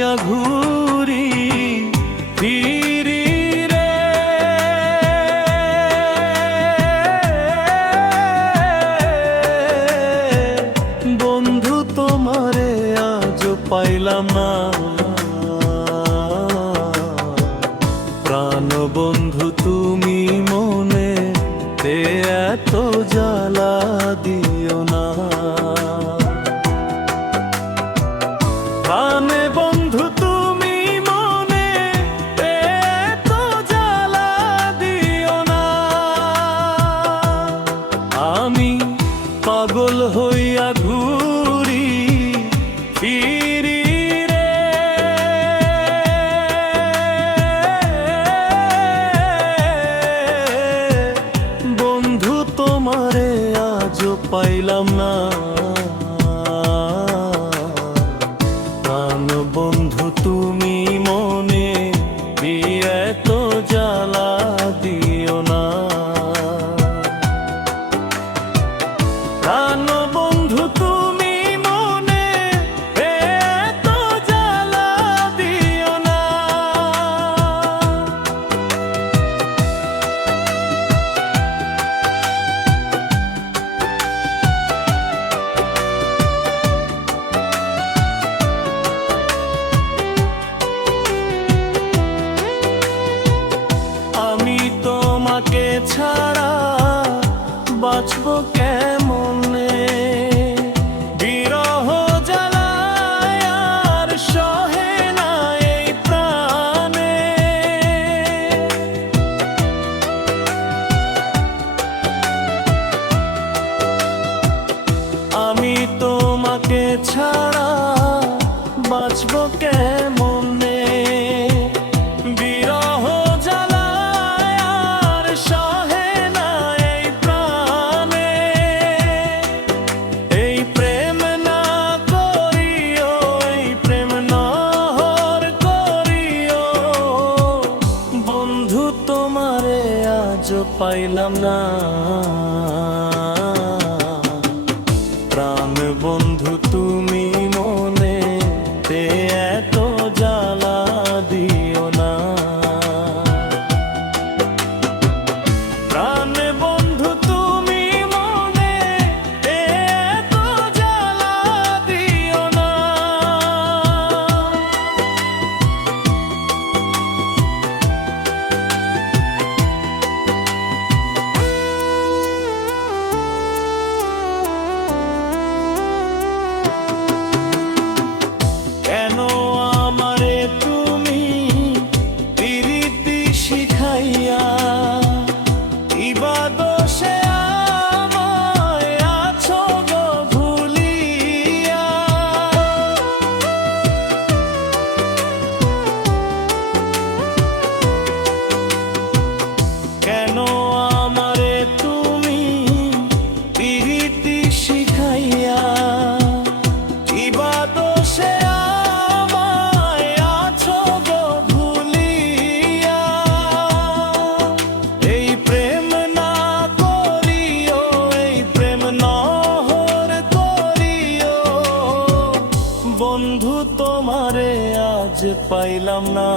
হইয়া ঘুরি ফিরি রে, বন্ধু তোমারে আজ পাইলাম না। প্রাণ বন্ধু তুমি মনে তে এত জ্বালা দিও না। প্রাণে বন্ধু তুমি মনে তে এত জ্বালা দিও না। আমি পাগল হইয়া ঘুরি ফিরি রে, বন্ধু তোমারে আজ পাইলাম না। প্রাণ বন্ধু তুমি মনে এত জ্বালা দিও না। প্রাণ বন্ধু তুমি মনে এত জ্বালা দিও না। আমি তোমাকে ছাড়া বাঁচবো কেমনে, বিরহ জ্বালায় আর সহে না এই প্রাণে। আমি তোমাকে ছাড়া বাঁচবো কেমনে, বিরহ জ্বালায় আর সহে না এই প্রাণে। এই প্রেম না করিও, এই প্রেম নহর করিও, বন্ধু তোমারে আজ পাইলাম না। প্রাণ বন্ধু তুমি মনে তে এত জ্বালা দিও না। প্রাণ বন্ধু তুমি মনে এত জ্বালা দিও না। কেন আমারে তুমি প্রীতি শিখাইয়া, ইবা দোষে আমায় আছো গো ভুলিয়া। কেন আমারে তুমি প্রীতি শিখাইয়া, ইবা দোষে আমায় আছো গো ভুলিয়া। এই প্রেম না করিও, এই প্রেম নহর করিও, বন্ধু তোমারে আজ পাইলাম না।